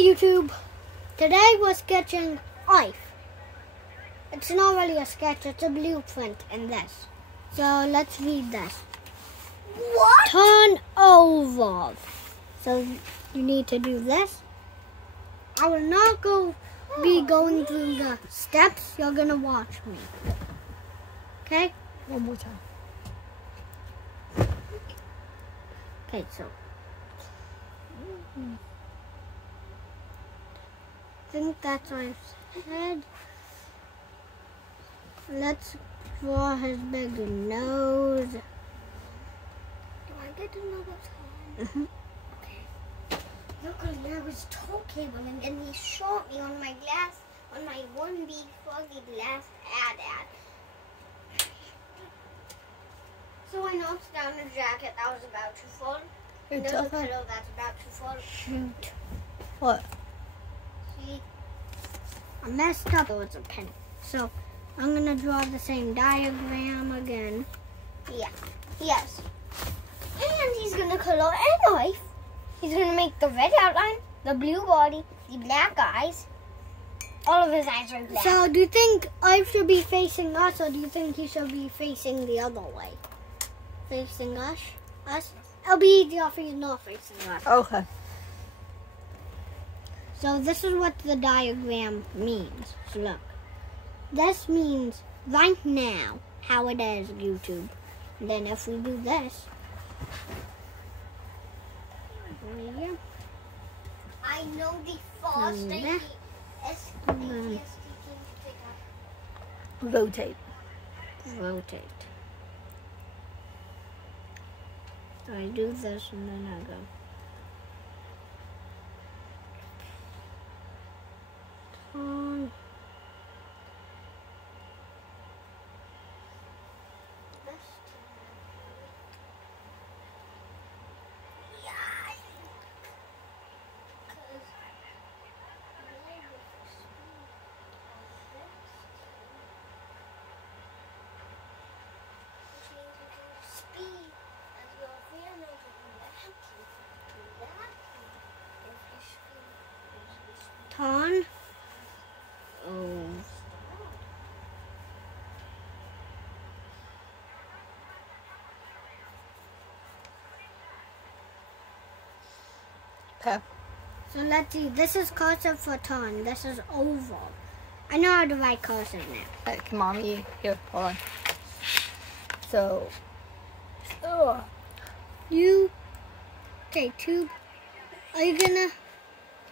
Hey YouTube, today we're sketching life. It's not really a sketch, it's a blueprint in this. So let's read this. What? Turn over. So you need to do this. I will not be going through the steps. You're gonna watch me. Okay? One more time. Okay, so. I think that's what I said. Let's draw his big nose. Do I get another time? Okay. Look, there was toe cable, and then he shot me on my one big foggy glass ad. So I knocked down the jacket that was about to fall. And there's a pillow that's about to fall. Shoot. What? See? I messed up. Oh, it's a pen. So I'm gonna draw the same diagram again. Yeah. Yes. And he's gonna color a knife. He's gonna make the red outline, the blue body, the black eyes. All of his eyes are black. So do you think I should be facing us, or do you think he should be facing the other way? Facing us? Us? It'll be easier if he's not facing us. Okay. So this is what the diagram means. So look. This means right now how it is, YouTube. And then if we do this. Right here. I know the first thing he is thinking to pick up. Rotate. Rotate. I do this and then I go. Turn. Turn. Oh. Okay. So let's see. This is cursor for turn. This is oval. I know how to write cursor now. Come on, here, hold on. So, Okay, tube. Are you gonna?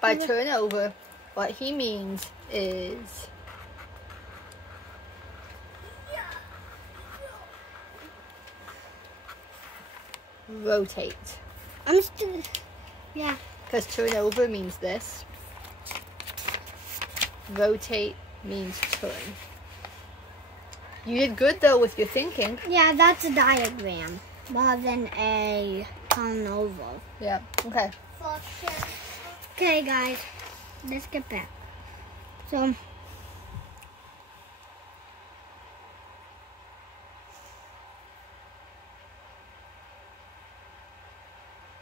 by turn over, what he means is rotate. I'm still. Yeah. Because turn over means this. Rotate means turn. You did good though with your thinking. Yeah, that's a diagram more than a turn over. Yeah. Okay. Okay, guys, let's get back. So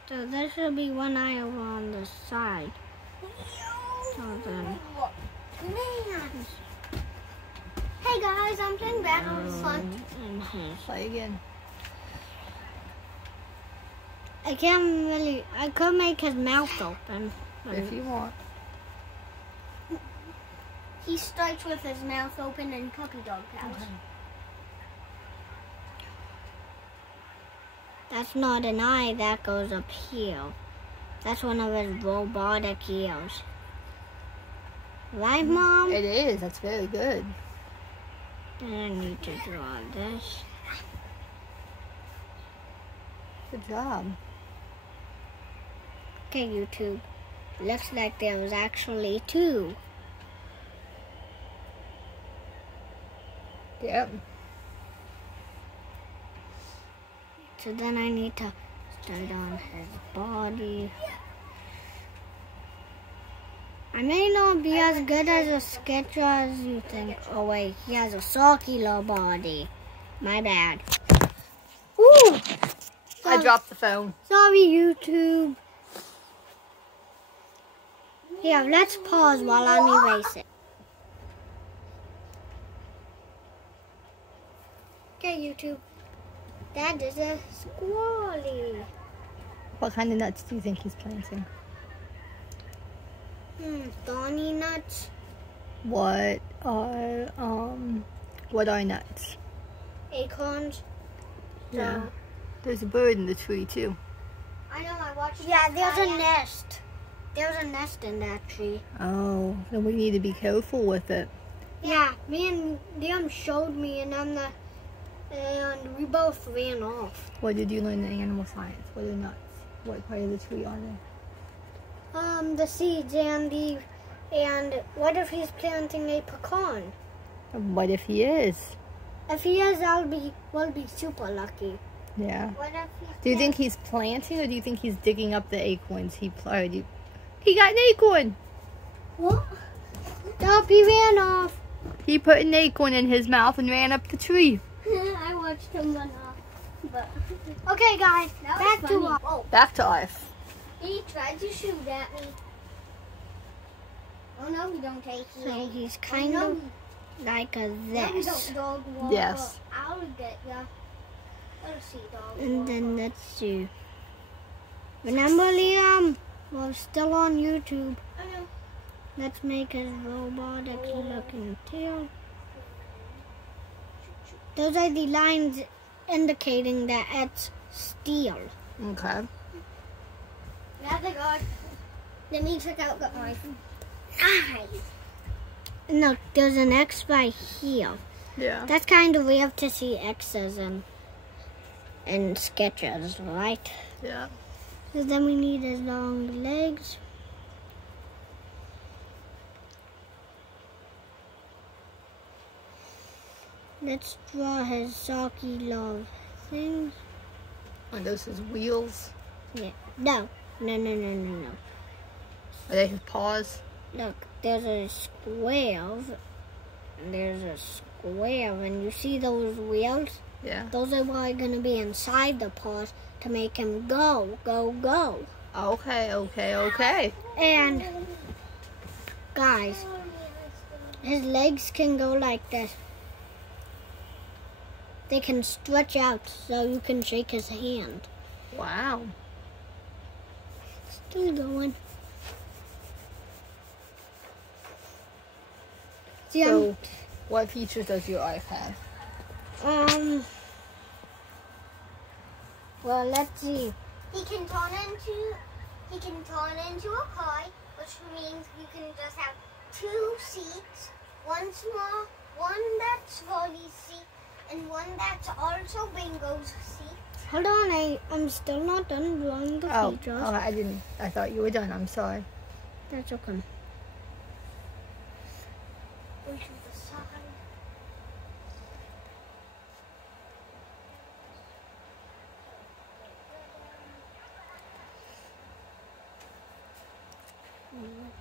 there should be one eye over on the side. So then. Hey guys, I'm playing Battlefront. Play again. I can't really. I could make his mouth open. If you want. He starts with his mouth open and puppy dog pouch. Okay. That's not an eye, that goes up here. That's one of his robotic ears. Right, Mom? It is. That's very good. And I need to draw this. Good job. Okay, YouTube. Looks like there was actually two. Yep. So then I need to start on his body. I may not be as good as a sketcher as you think. Oh wait, he has a circular body. My bad. Ooh! I dropped the phone. Sorry, YouTube. Here, let's pause while I erase it. Okay, YouTube. That is a squally. What kind of nuts do you think he's planting? Thorny nuts. What are nuts? Acorns. Yeah. There's a bird in the tree too. I know, I watched. Yeah, there's a nest. There's a nest in that tree. Oh, then we need to be careful with it. Yeah, me and Liam showed me, and we both ran off. What did you learn in animal science? What are nuts? What part of the tree are they? The seeds and what if he's planting a pecan? What if he is? If he is, we'll be super lucky. Yeah. What if Do you think he's planting, or do you think he's digging up the acorns he got an acorn. What? Stop, he ran off. He put an acorn in his mouth and ran up the tree. I watched him run off. But okay, guys, back to us. Whoa, Back to life. he tried to shoot at me. Oh no, we don't take So it. he's kind of like a No, we this. don't dog walk. Yes. I'll get ya. Let's see, dog And walk. then let's see. Remember, Liam? We're still on YouTube. I know. Let's make his robotic looking tail. Those are the lines indicating that it's steel. Okay. Now they got. Let me check out the eye. No, there's an X right here. Yeah. That's kind of weird to see X's in sketches, right? Yeah. So then we need his long legs. Let's draw his socky love things. Are those his wheels? Yeah. No. No. Are they his paws? Look, there's a square. There's a square, and you see those wheels? Yeah. Those are what are going to be inside the paws to make him go, go, go. Okay. And, guys, his legs can go like this. They can stretch out so you can shake his hand. Wow. Still going. See, So, what features does your ice have? well, let's see. He can turn into a car, which means you can just have 2 seats, one small, one that's Rolly's seat, and one that's also Bingo's seat. Hold on, I'm still not done drawing the features. I thought you were done. I'm sorry. That's okay. Go to the side.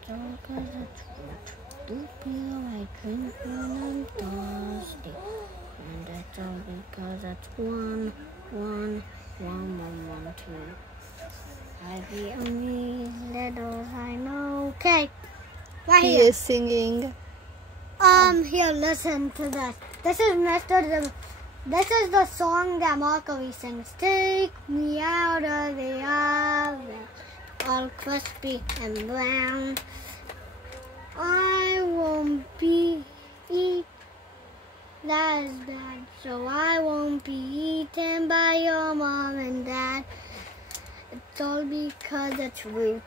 Dark as a truth, do feel I drink when I'm thirsty. And that's all because it's 1, 1, 1, 2. I the only letters I know. Okay, right He here. is singing. Here, listen to this. This is the song that Mockery sings. Take me out of the oven, all crispy and brown. I won't be eaten, that is bad, so I won't be eaten by your mom and dad. It's all because it's root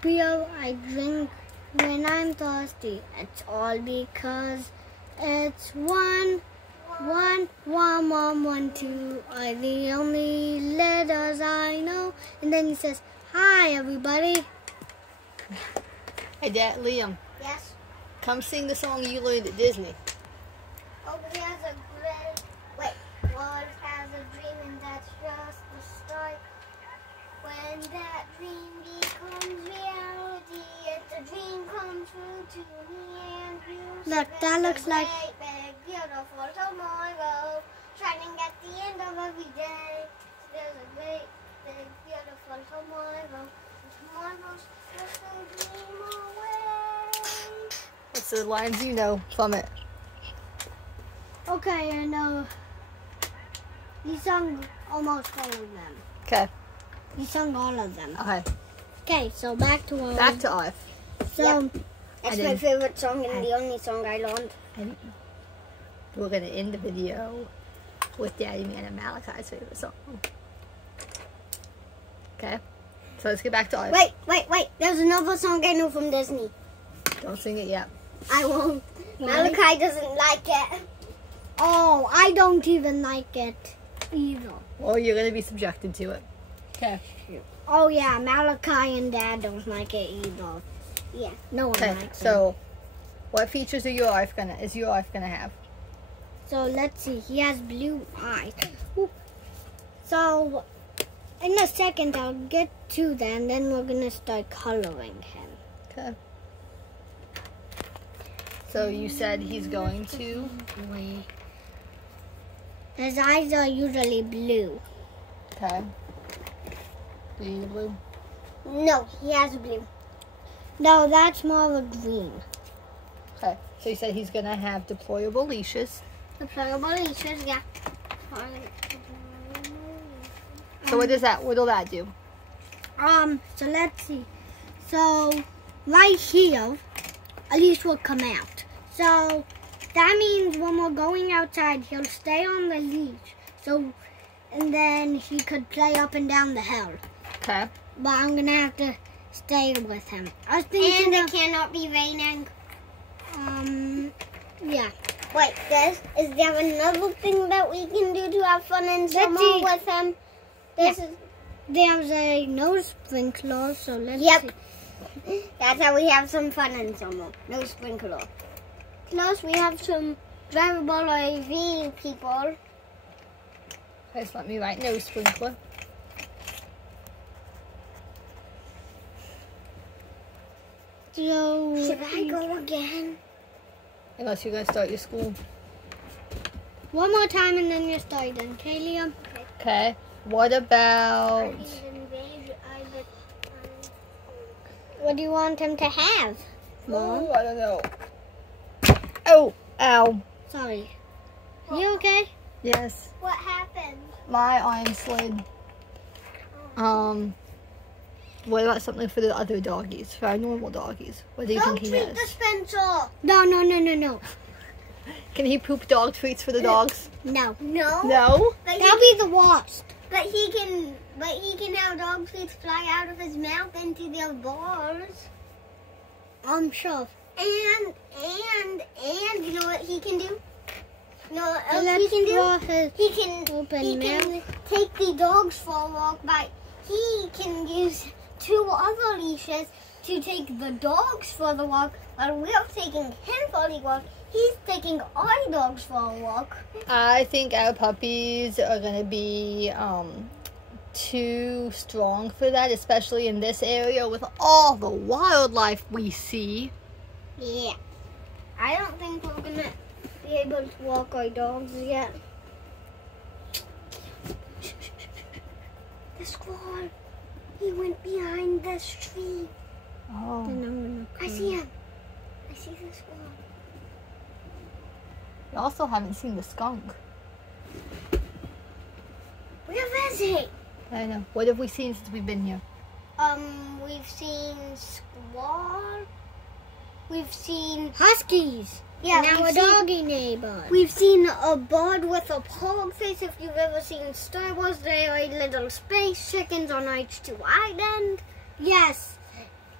beer I drink when I'm thirsty. It's all because it's 1, 1, 1, 1, 1, 2 are the only letters I know. And then he says, "Hi, everybody." Hey, Dad, Liam, Yes. come sing the song you learned at Disney. Oh, he has a great. Wait. One has a dream, and that's just the start. When that dream becomes reality, it's a dream come true to me and you. Look, that looks like. Great, big, beautiful tomorrow, shining at the end of every day. There's a great, big, beautiful tomorrow. Tomorrow's just a dream away. rest of the lines you know from it. Okay, I know. You sung almost all of them. Okay. You sung all of them. Okay. Okay, so back to our... Back to Arf. So, Yep. That's I my didn't- favorite song and the only song I learned. And we're gonna end the video with Daddy Man and Malachi's favorite song. Okay. So let's get back to Arf. Wait. There's another song I know from Disney. Don't sing it yet. I won't. Why? Malachi doesn't like it. oh, I don't even like it either. Well, you're gonna be subjected to it. Okay. Oh yeah, Malachi and Dad don't like it either. Yeah. No one Okay. likes it. So, what features are your Arf gonna have? So let's see. He has blue eyes. Ooh. So in a second I'll get to that, and then we're gonna start coloring him. Okay. So you said he's going to. His eyes are usually blue. Okay. Blue. No, he has blue. No, that's more of a green. Okay. So you said he's gonna have deployable leashes. Deployable leashes, yeah. So what'll that do? So let's see. So right here, a leash will come out. So that means when we're going outside, he'll stay on the leash. So, and then he could play up and down the hill. Okay. But I'm gonna have to stay with him. I was thinking And of, it cannot be raining. yeah. Wait, is there another thing that we can do to have fun in summer see. with him? There's a nose sprinkler, so let's Yep. see. That's how we have some fun in summer. No sprinkler. Plus, we have some drivable AV people. Okay, so let me write no sprinkler. So Should I go again? Unless you're gonna start your school. one more time and then you're starting, okay, Liam? Okay. What about? What do you want him to have? Mom? Oh, I don't know. Oh, ow. Sorry. You okay? Yes. What happened? My arm slid. What about something for the other doggies? For our normal doggies? What do you Dog think he treat has? dispenser. No. Can he poop dog treats for the dogs? No. No. No. But That'll be the worst. he can have dog treats fly out of his mouth into their bars. I'm sure. And you know what he can do? You know what else he Let's can do? draw his He can open mouth. take the dogs for a walk, but he can use 2 other leashes to take the dogs for the walk, while we're taking him for the walk. He's taking our dogs for a walk. I think our puppies are gonna be too strong for that, especially in this area with all the wildlife we see. Yeah. I don't think we're gonna be able to walk our dogs yet. The squirrel. He went behind this tree. Oh. I see him. I see the squirrel. We also haven't seen the skunk. Where is he? I know. What have we seen since we've been here? We've seen squirrel. We've seen Huskies. yeah. Now a We've seen, doggy neighbor. we've seen a bird with a pug face. If you've ever seen Star Wars, they are little space chickens on H2 Island. Yes.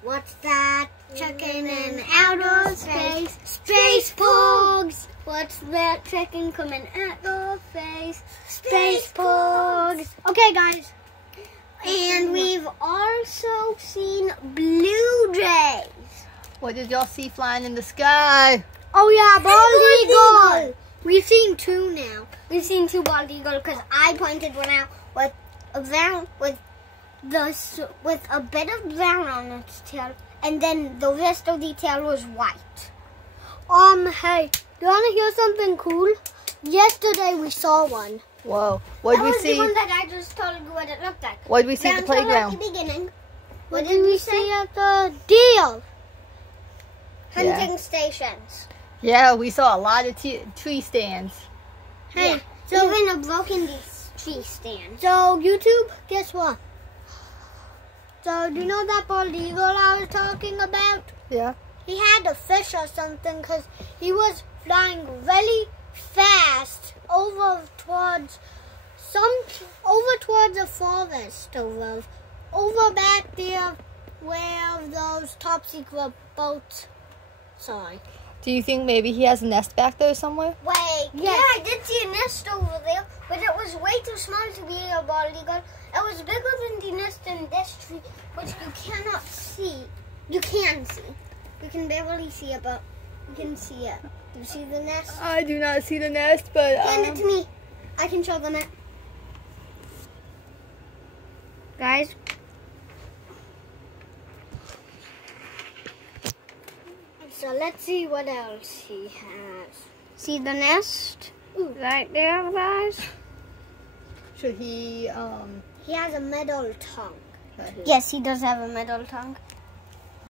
What's that? Chicken in outer space. Space pugs. What's that chicken coming at the face? Space pugs. Okay, guys. And we've also seen blue jays. What did y'all see flying in the sky? Oh yeah, bald bald eagle. We've seen 2 now. We've seen 2 bald eagle because I pointed one out with a brown with a bit of brown on its tail, and then the rest of the tail was white. Hey, do you want to hear something cool? Yesterday we saw one. Whoa. What did That we was the see? one that I just told you what it looked like. What did we see at the Brown tail playground? at the beginning. What did we see at the deal? Hunting stations. Yeah, we saw a lot of tree stands. Hey, Yeah. so Even a broken tree stand. So YouTube, guess what? So do you know that bald eagle I was talking about? Yeah. He had a fish or something because he was flying really fast over towards the forest over back there where those top secret boats. Sorry. Do you think maybe he has a nest back there somewhere? Wait, Yeah. yeah, I did see a nest over there, but it was way too small to be a bald eagle. It was bigger than the nest in this tree, which you cannot see. You can see. You can barely see it, but you can see it. Do you see the nest? I do not see the nest, but Hand it to me. I can show them it. Guys. So let's see what else he has. See the nest? Right there, guys. should he He has a metal tongue. Yes, he does have a metal tongue.